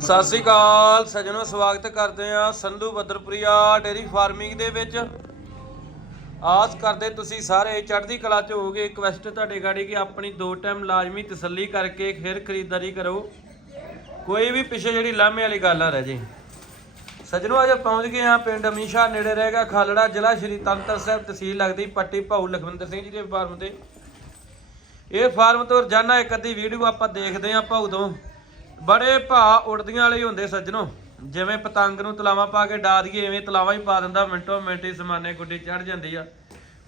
ਸਤਿ ਸ੍ਰੀ ਅਕਾਲ, ਸਜਣੋ, ਸਵਾਗਤ ਕਰਦੇ ਆ ਸੰਧੂ ਬਦਰਪੁਰੀਆ ਡੇਰੀ ਫਾਰਮਿੰਗ ਦੇ ਵਿੱਚ। ਆਸ ਕਰਦੇ ਤੁਸੀਂ ਸਾਰੇ ਚੜ੍ਹਦੀ ਕਲਾ ਚ ਹੋਗੇ ਰਿਕਵੈਸਟ ਤੁਹਾਡੇ ਗਾੜੀ ਕਿ ਆਪਣੀ ਦੋ ਟਾਈਮ ਲਾਜ਼ਮੀ ਤਸੱਲੀ ਕਰਕੇ ਫਿਰ ਖਰੀਦਦਾਰੀ ਕਰੋ। ਕੋਈ ਵੀ ਪਿੱਛੇ ਜਿਹੜੀ ਲਾਮੇ ਵਾਲੀ ਗੱਲ ਨਾ ਰਹਿ ਜੇ ਸਜਣੋ, ਅੱਜ ਪਹੁੰਚ ਗਏ ਆ ਪਿੰਡ ਅਮੀਸ਼ਾ, ਨੇੜੇ ਰਹੇਗਾ ਖਾਲੜਾ ਜ਼ਿਲ੍ਹਾ, ਸ਼੍ਰੀ ਤੰਤਰ ਸਾਹਿਬ ਤਹਿਸੀਲ ਲੱਗਦੀ ਪੱਟੀ ਭਾਊ ਲਖਵਿੰਦਰ ਸਿੰਘ ਜੀ ਦੇ ਫਾਰਮ ਤੇ। ਇਹ ਫਾਰਮ ਤੋਂ ਰੋਜ਼ਾਨਾ ਇੱਕ ਅੱਧੀ ਵੀਡੀਓ ਆਪਾਂ ਦੇਖਦੇ ਆਂ ਭਾਊ ਤੋਂ। ਬੜੇ ਭਾ ਉੜਦੀਆਂ ਵਾਲੇ ਹੁੰਦੇ ਸੱਜਣੋ। ਜਿਵੇਂ ਪਤੰਗ ਨੂੰ ਤਲਾਵਾ ਪਾ ਕੇ ਡਾ ਦਈਏ ਐਵੇਂ ਤਲਾਵਾ ਹੀ ਪਾ ਦਿੰਦਾ ਮਿੰਟੋ ਮਿੰਟ ਹੀ ਸਮਾਨੇ ਗੁੱਡੀ ਚੜ ਜਾਂਦੀ ਆ।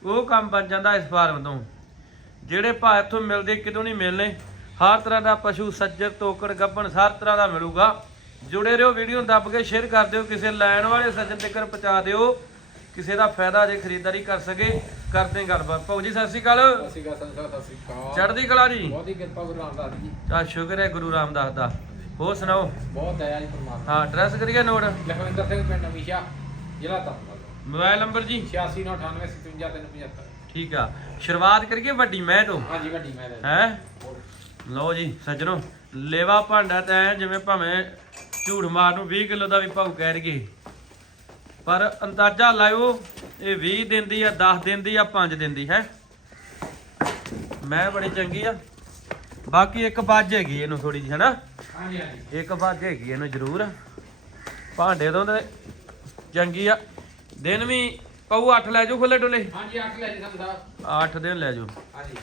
ਉਹ ਕੰਮ ਬਣ ਜਾਂਦਾ ਇਸ ਫਾਰਮ ਤੋਂ। ਜਿਹੜੇ ਭਾ ਇੱਥੋਂ ਮਿਲਦੇ ਕਿਤੋਂ ਨਹੀਂ ਮਿਲਨੇ। ਹਰ ਤਰ੍ਹਾਂ ਦਾ ਪਸ਼ੂ ਸੱਜਰ ਤੋਕੜ ਗੱਬਣ ਹਰ ਤਰ੍ਹਾਂ ਦਾ ਮਿਲੂਗਾ। ਜੁੜੇ ਰਹੋ ਵੀਡੀਓ ਨੂੰ ਦੱਬ ਕੇ ਸ਼ੇਅਰ ਕਰ ਦਿਓ। ਕਿਸੇ ਲੈਣ ਵਾਲੇ ਸੱਜਣ ਤੱਕ ਪਹੁੰਚਾ ਦਿਓ। ਕਿਸੇ ਦਾ ਫਾਇਦਾ ਜੇ ਖਰੀਦਦਾਰੀ ਕਰ ਸਕੇ ਕਰਦੇ ਗੱਲਬਾਤ। ਭਾਊ ਜੀ ਸਤਿ ਸ਼੍ਰੀ ਅਕਾਲ। ਸਤਿ ਸ਼੍ਰੀ ਅਕਾਲ ਸਤਿ ਸ਼੍ਰੀ ਅਕਾਲ। ਚੜ੍ਹਦੀ ਕਲਾ ਜੀ। ਬਹੁਤ ਹੀ ਕਿਰਪਾ ਗੁਰੂ ਰਾਮਦਾਸ ਜੀ ਤਾਂ ਸ਼ੁਕਰ ਹੈ ਗੁਰੂ ਰਾਮਦਾਸ ਦਾ। ਹੋਰ ਸੁਣਾਓ? ਬਹੁਤ ਦਇਆ ਜੀ ਪਰਮਾਤਮਾ। ਹਾਂ ਐਡਰੈਸ ਕਰੀਏ ਨੋਟ? ਲਖਵਿੰਦਰ ਸਿੰਘ ਪਿੰਡ ਅਮੀਸ਼ਾ ਜ਼ਿਲ੍ਹਾ ਤਰਨਤਾਰਨ ਮੋਬਾਈਲ ਨੰਬਰ ਜੀ? 8698575375 ਠੀਕ ਆ। ਸ਼ੁਰੂਆਤ ਕਰੀਏ ਵੱਡੀ ਮੈਂ ਤੋਂ? ਹਾਂਜੀ ਵੱਡੀ ਮੈਂ ਦਾ ਹੈ? ਲਓ ਜੀ ਸੱਜਣੋ ਲੇਵਾ ਭਾਂਡਾ ਤਾਂ ਜਿਵੇਂ ਭਾਵੇਂ ਝੂਠ ਮਾਰ ਨੂੰ 20 ਕਿਲੋ ਦਾ ਵੀ ਭਾਉ ਕਹਿ ਰਗੇ ਪਰ ਅੰਦਾਜ਼ਾ ਲਾਇਓ ਇਹ 20 ਦਿਨ ਦੀ ਆ 10 ਦਿਨ ਦੀ ਆ 5 ਦਿਨ ਦੀ ਹੈ? ਮੈਂ ਬੜੀ ਚੰਗੀ ਆ। ਬਾਕੀ ਇੱਕ ਵੱਜ ਹੈਗੀ ਇਹਨੂੰ ਥੋੜੀ ਜਿਹੀ ਹਨਾ? ਹਾਂਜੀ ਹਾਂਜੀ। ਇੱਕ ਵੱਜ ਹੈਗੀ ਇਹਨੂੰ ਜ਼ਰੂਰ। ਭਾਂਡੇ ਤੋਂ ਤੇ ਚੰਗੀ ਆ। ਦਿਨ ਵੀ ਪਊ 8 ਲੈ ਜਾਓ ਖੁੱਲੇ ਡੁੱਲੇ? ਹਾਂਜੀ ਅੱਠ ਲੈ ਜੀ ਸੰਸਾਰ 8 ਦਿਨ ਲੈ ਜਾਓ ਹਾਂਜੀ।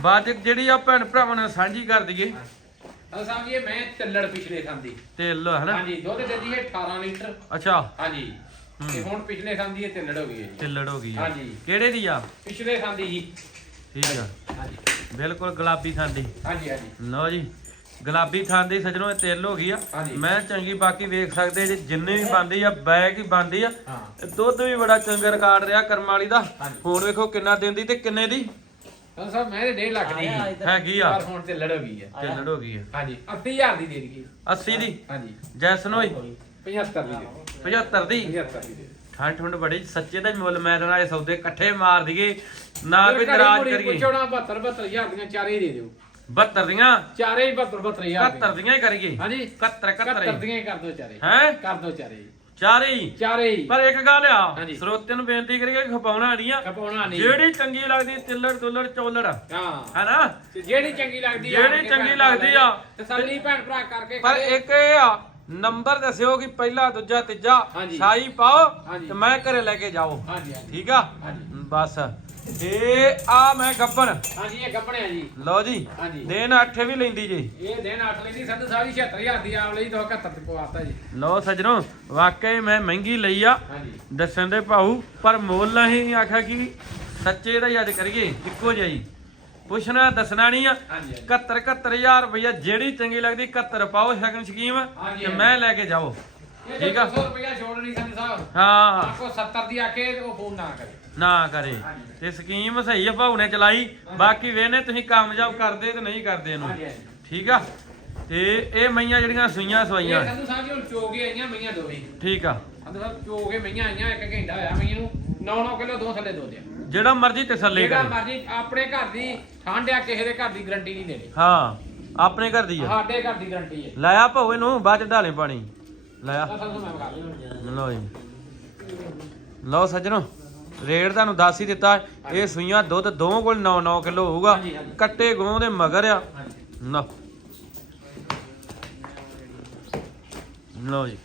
ਬਾਅਦ ਜਿਹੜੀ ਆ ਭੈਣ ਭਰਾਵਾਂ ਨਾਲ ਸਾਂਝੀ ਕਰ ਦਈਏ। ਹਾਂ ਸਾਹਿਬ ਜੀ ਮੈਂ ਚੱਲੜ ਪਿਛਲੇ ਸੰਦੀ ਤੇਲ ਹਨਾ? ਹਾਂਜੀ ਦੁੱਧ ਦਿੰਦੀ ਹੈ 18 ਲੀਟਰ। ਅੱਛਾ। ਹਾਂਜੀ। ਤੇ ਹੁਣ ਪਿਛਲੇ ਸੰਦੀ ਇਹ ਚੱਲੜ ਹੋ ਗਈ ਹੈ ਜੀ। ਤਿੱਲੜ ਹੋ ਗਈ ਆ। ਹਾਂਜੀ। ਕਿਹੜੇ ਦੀ ਆ? ਪਿਛਲੇ ਸੰਦੀ ਜੀ। ਠੀਕ ਆ। ਹਾਂਜੀ। ਬਿਲਕੁਲ ਗੁਲਾਬੀ ਖਾਂਦੀ ਹਾਂਜੀ ਹਾਂਜੀ। ਲਓ ਜੀ। ਗੁਲਾਬੀ ਖਾਂਦੀ ਸਜਣੋ ਇਹ ਤਿੱਲ ਹੋ ਗਈ ਆ। ਹਾਂਜੀ। ਮੈਂ ਚੰਗੀ ਬਾਕੀ ਵੇਖ ਸਕਦੇ ਜੇ ਜਿੰਨੇ ਵੀ ਬੰਦੀ ਆ ਬੈਗ ਹੀ ਬੰਦੀ ਆ। ਹਾਂ। ਇਹ ਦੁੱਧ ਵੀ ਬੜਾ ਚੰਗਾ ਰਿਕਾਰਡ ਰਿਹਾ ਕਰਮ ਵਾਲੀ ਦਾ। ਹਾਂਜੀ। ਹੁਣ ਵੇਖੋ ਕਿੰਨਾ ਦਿੰਦੀ ਤੇ ਕਿੰਨੇ ਦੀ? ਸਾਹਿਬ ਮੈਂ 1.5 ਲੱਖ ਦੀ ਸੀ ਹੈਗੀ ਆ। ਪਰ ਹੁਣ ਚੱਲੜ ਹੋ ਗਈ ਹੈ ਤਿੱਲੜ ਹੋ ਗਈ ਆ। ਹਾਂਜੀ 80000 ਦੀ ਦੇ ਦਈਏ। 80 ਦੀ? ਹਾਂਜੀ। ਜੈਸਨ ਹੋਈ? 75 ਦੀ ਦੇ 75 ਦੀ? 75 ਦੀ ਦੇ ਠੰਡ ਠੰਡ ਬੜੀ ਸੱਚੇ ਦਾ ਮੁੱਲ ਮੈਂ ਦੇਣਾ ਇਹ ਸੌਦੇ ਇਕੱਠੇ ਮਾਰ ਦਈਏ। ਨਾ ਕੋਈ ਦਰਾਜ ਕਰੀਏ। ਪੁੱਛਣਾ 72 72000 ਦੀਆਂ ਚਾਰੇ ਹੀ ਦੇ ਦਿਓ। 72 ਦੀਆਂ? ਚਾਰੇ ਹੀ 72 72000 71 ਦੀਆਂ ਹੀ ਕਰੀਏ। ਹਾਂਜੀ 71 71 71 ਦੀਆਂ ਹੀ ਕਰ ਦਿਓ ਚਾਰੇ। ਹੈ? ਕਰ ਦਿਓ ਚਾਰੇ। ਚਾਰੇ ਹੀ? ਚਾਰੇ ਹੀ। ਪਰ ਇੱਕ ਗੱਲ ਆ। ਸਰੋਤਿਆਂ ਨੂੰ ਬੇਨਤੀ ਕਰੀਏ ਖਪਾਉਣਾ ਨਹੀਂ ਆ। ਕਪਾਉਣਾ ਨਹੀਂ। ਜਿਹੜੀ ਚੰਗੀ ਲੱਗਦੀ ਤਿੱਲੜ ਤੁੱਲੜ ਚੋਲੜ। ਹਾਂ। ਹੈਨਾ? ਜਿਹੜੀ ਚੰਗੀ ਲੱਗਦੀ ਜਿਹੜੀ ਆਣ ਕੇ ਚੰਗੀ ਲੱਗਦੀ ਆ। ਤਸੱਲੀ ਭੈਣ ਭਰਾ ਕਰਕੇ ਪਰ। ਇੱਕ ਇਹ ਆ ਨੰਬਰ ਦੱਸਿਓ ਕਿ ਪਹਿਲਾ ਦੂਜਾ ਤੀਜਾ। ਸਾਈ ਪਾਓ। ਤੇ ਮੈਂ ਘਰੇ ਲੈ ਕੇ ਜਾਓ ਠੀਕ ਆ। ਬਸ। ਇਹ ਆ ਮੈਂ ਗੱਬਣ ਹਾਂਜੀ ਇਹ ਗੱਪਣਿਆ ਜੀ। ਲਓ ਜੀ ਹਾਂਜੀ। ਦਿਨ ਅੱਠ ਵੀ ਲੈਂਦੀ ਜੀ। ਇਹ ਦਿਨ 8 ਲੈਂਦੀ ਸੰਧੂ ਸਾਰੀ 76000 ਦੀ ਆਵ ਲਈ 271 ਤੇ ਪਵਾਤਾ ਜੀ। ਲਓ ਸੱਜਣੋ ਵਾਕਈ ਮੈਂ ਮਹਿੰਗੀ ਲਈ ਆ। ਹਾਂਜੀ। ਦੱਸਣ ਦੇ ਭਾਊ ਪਰ ਮੁੱਲ ਨਹੀਂ ਆਖਿਆ ਕਿ ਸੱਚੇ ਦਾ ਅੱਜ ਕਰੀਏ ਇੱਕੋ ਜਿਹਾ ਹੀ ਪੁੱਛਣਾ ਦੱਸਣਾ ਨਹੀਂ ਆ। ਹਾਂਜੀ, ਹਾਂਜੀ। 71 71000 ਰੁਪਇਆ ਜਿਹੜੀ ਚੰਗੀ ਲੱਗਦੀ 71 ਪਾਓ ਸ਼ਗਨ ਸਕੀਮ ਹਾਂਜੀ, ਤੇ ਮੈਂ ਲੈ ਕੇ ਜਾਓ। ਠੀਕ ਆ? 200 ਰੁਪਇਆ ਛੋੜ ਨਹੀਂ ਸੰਧੂ ਸਾਹਿਬ। ਹਾਂ। ਆਪਕੋ 70 ਦੀ ਆਕੇ ਉਹ ਫੋਨ ਨਾ ਕਰੇ। ਨਾ ਕਰੇ। ਤੇ ਸਕੀਮ ਸਹੀ ਆ ਭਾਊ ਨੇ ਚਲਾਈ। ਬਾਕੀ ਵੇਨੇ ਤੁਸੀਂ ਕਾਮਯਾਬ ਕਰਦੇ ਤੇ ਨਹੀਂ ਕਰਦੇ ਇਹਨੂੰ। ਠੀਕ ਆ? ਤੇ ਇਹ ਮਈਆਂ ਜਿਹੜੀਆਂ ਸੂਈਆਂ ਇਹ ਸਵਾਈਆਂ ਸੰਧੂ ਸਾਹਿਬ ਜੀ ਹੁਣ ਚੋਗੇ ਆਈਆਂ ਮਈਆਂ ਦੋਵੇਂ। ਠੀਕ ਆ। ਸੰਧੂ ਸਾਹਿਬ ਚੋਗੇ ਮਈਆਂ ਆਈਆਂ ਇੱਕ ਘੰਟਾ ਹੋਇਆ ਮਈਆਂ ਨੂੰ। 9-9 ਕਿਲੋ ਦੋ ਥੱਲੇ ਦੋ ਦਿਆ। ਜਿਹੜਾ ਮਰਜ਼ੀ ਤਸੱਲੀ ਜਿਹੜਾ ਕਰੇ। ਮਰਜ਼ੀ ਆਪਣੇ ਘਰ ਦੀ ਠੰਡ ਆ ਕਿਸੇ ਦੇ ਘਰ ਦੀ ਗਰੰਟੀ ਨਹੀਂ ਦੇਣੀ। ਹਾਂ ਆਪਣੇ ਘਰ ਦੀ ਆ। ਸਾਡੇ ਘਰ ਦੀ ਗਰੰਟੀ ਹੈ। ਲਾਇਆ ਭਾਊ ਇਹਨੂੰ ਬਾਅਦ ਚ ਢਾਲੇ ਪਾਣੀ। ਲਈ ਲਓ ਜੀ। ਲਓ ਸੱਜਣੋ ਰੇਟ ਤੁਹਾਨੂੰ ਦੱਸ ਹੀ ਦਿੱਤਾ। ਇਹ ਸੂਈਆਂ ਦੁੱਧ ਦੋ ਕੋਲ 9-9 ਕਿਲੋ ਹੋਊਗਾ। ਕੱਟੇ ਗੋਂ ਦੇ ਮਗਰ ਆ। ਨਾ ਲਓ। ਜੀ।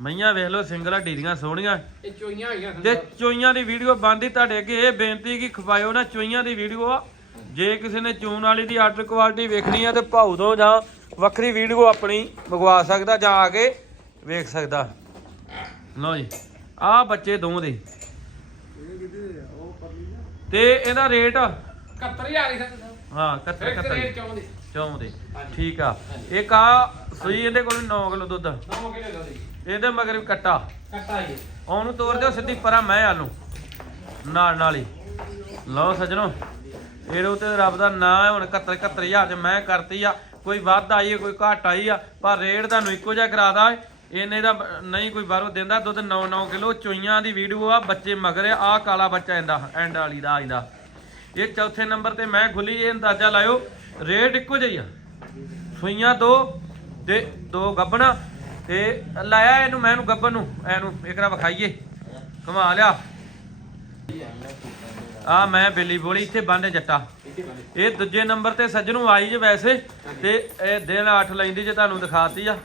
ਮਈਆਂ ਵੇਖ ਲਓ ਸਿੰਗਲ ਹੱਡੀ ਦੀਆਂ ਸੋਹਣੀਆਂ। ਇਹ ਚੋਈਆਂ ਤੇ ਸਾਹਿਬ। ਚੋਈਆਂ ਦੀ ਵੀਡੀਓ ਬੰਦੀ ਤੁਹਾਡੇ ਅੱਗੇ ਇਹ ਬੇਨਤੀ ਕਿ ਖਵਾਇਓ ਨਾ ਚੋਈਆਂ ਦੀ ਵੀਡੀਓ। ਆ ਜੇ ਕਿਸੇ ਨੇ ਚੂਨ ਵਾਲੀ ਦੀ ਆਰਡਰ ਕੁਆਲਿਟੀ ਵੇਖਣੀ ਆ ਤੇ ਭਾਊ ਤੋਂ ਜਾਂ ਵੱਖਰੀ ਵੀਡੀਓ ਆਪਣੀ ਮੰਗਵਾ ਸਕਦਾ ਜਾਂ ਆ ਕੇ ਵੇਖ ਸਕਦਾ। ਲਓ ਜੀ ਆਹ ਬੱਚੇ ਦੋ ਦੇ। ਤੇ ਇਹਦਾ ਰੇਟ? 71000 ਹੀ ਸੰਧੂ ਸਾਹਿਬ ਹਾਂ 71 ਫਿਰ 71 ਰੇਟ ਚੋਂ ਦੀ ਚੌਂ ਦੇ ਹਾਂਜੀ। ਠੀਕ ਆ। ਇੱਕ ਆ ਸੂਈ ਇਹਦੇ ਕੋਲ 9 ਕਿਲੋ ਦੁੱਧ। 9 ਕਿਲੋ ਦੋ ਦੀ ਇਹਦੇ ਮਗਰ ਵੀ ਕੱਟਾ। ਕੱਟਾ ਜੀ। ਉਹਨੂੰ ਤੋੜ ਦਿਓ ਸਿੱਧੀ ਪਰਾਂ ਮੈਂ ਆਲੂ। ਨਾਲ ਨਾਲ ਹੀ। ਲਓ ਸੱਜਣੋ ਇਹਦੇ ਉੱਤੇ ਰੱਬ ਦਾ ਨਾਮ ਹੈ ਹੁਣ 71 71000 ਚ ਮੈਂ ਕਰਤੀ ਆ। ਕੋਈ ਵੱਧ ਆਈ ਹੈ ਕੋਈ ਘੱਟ ਆਈ ਆ ਪਰ ਰੇਟ ਤੁਹਾਨੂੰ ਇੱਕੋ ਜਿਹਾ ਕਰਾਦਾ ਇਹਨੇ ਦਾ ਨਹੀਂ ਕੋਈ ਬਾਹਰੋਂ ਦਿੰਦਾ, ਦੁੱਧ 9-9 ਕਿਲੋ, ਚੋਈਆਂ ਦੀ ਵੀਡੀਓ ਆ, ਬੱਚੇ ਮਗਰ ਆ ਆਹ ਕਾਲਾ ਬੱਚਾ ਇਹਦਾ, ਐਂਡ ਵਾਲੀ ਦਾ ਆਈਦਾ ਇਹ ਚੌਥੇ ਨੰਬਰ ਤੇ ਮੈਂ ਖੁੱਲੀ, ਇਹ ਅੰਦਾਜ਼ਾ ਲਾਇਓ, ਰੇਟ ਇੱਕੋ ਜਿਹਾ ਹੀ ਆ। ਸੂਈਆਂ ਦੋ ਤੇ ਦੋ ਗੱਬਣਾ ਤੇ ਲਾਇਆ ਇਹਨੂੰ ਮੈਂ ਇਹਨੂੰ ਗੱਬਨ ਨੂੰ, ਇਹਨੂੰ ਇਕਰਾ ਵਿਖਾਈਏ। ਘੁਮਾ ਲਿਆ। ਆ ਮੈਂ ਬਿੱਲੀ ਬੋਲੀ, ਇੱਥੇ ਬੰਦੇ ਜੱਟਾ। ਇਹ ਦੂਜੇ ਨੰਬਰ ਤੇ ਸੱਜਣੂ ਆਈ ਜੇ ਵੈਸੇ, ਤੇ ਇਹ ਦਿਨ 8 ਲੈਂਦੀ ਜੇ ਤੁਹਾਨੂੰ ਦਿਖਾਤੀ ਆ।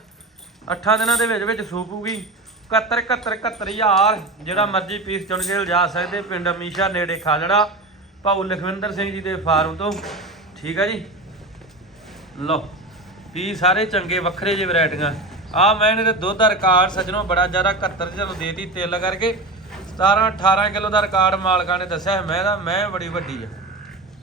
ਅੱਠਾਂ ਦਿਨਾਂ ਦੇ ਵਿੱਚ ਵਿੱਚ ਸੂਪੂਗੀ। 71 71 71000 ਜਿਹੜਾ ਮਰਜ਼ੀ ਪੀਸ ਚੁਣ ਕੇ ਲਿਜਾ ਸਕਦੇ, ਪਿੰਡ ਅਮੀਸ਼ਾ ਨੇੜੇ ਖਾਲੜਾ, ਭਾਊ ਲਖਵਿੰਦਰ ਸਿੰਘ ਜੀ ਦੇ ਫਾਰਮ ਤੋਂ। ਠੀਕ ਆ ਜੀ? ਲਓ ਪੀ ਸਾਰੇ ਚੰਗੇ, ਵੱਖਰੇ ਜਿਹੇ ਵੈਰਾਈਟੀਆਂ। ਆ ਮੈਂ ਇਹਦੇ ਦੁੱਧ ਦਾ ਰਿਕਾਰਡ ਸੱਜਣੋ, ਬੜਾ ਜ਼ਿਆਦਾ 71 ਤੁਹਾਨੂੰ ਦੇਤੀ ਤਿਲ ਕਰਕੇ। 17 18 ਕਿਲੋ ਦਾ ਰਿਕਾਰਡ ਮਾਲਕਾਂ ਨੇ ਦੱਸਿਆ, ਮੈਂ ਦਾ ਮੈਂ ਬੜੀ ਵੱਡੀ ਆ।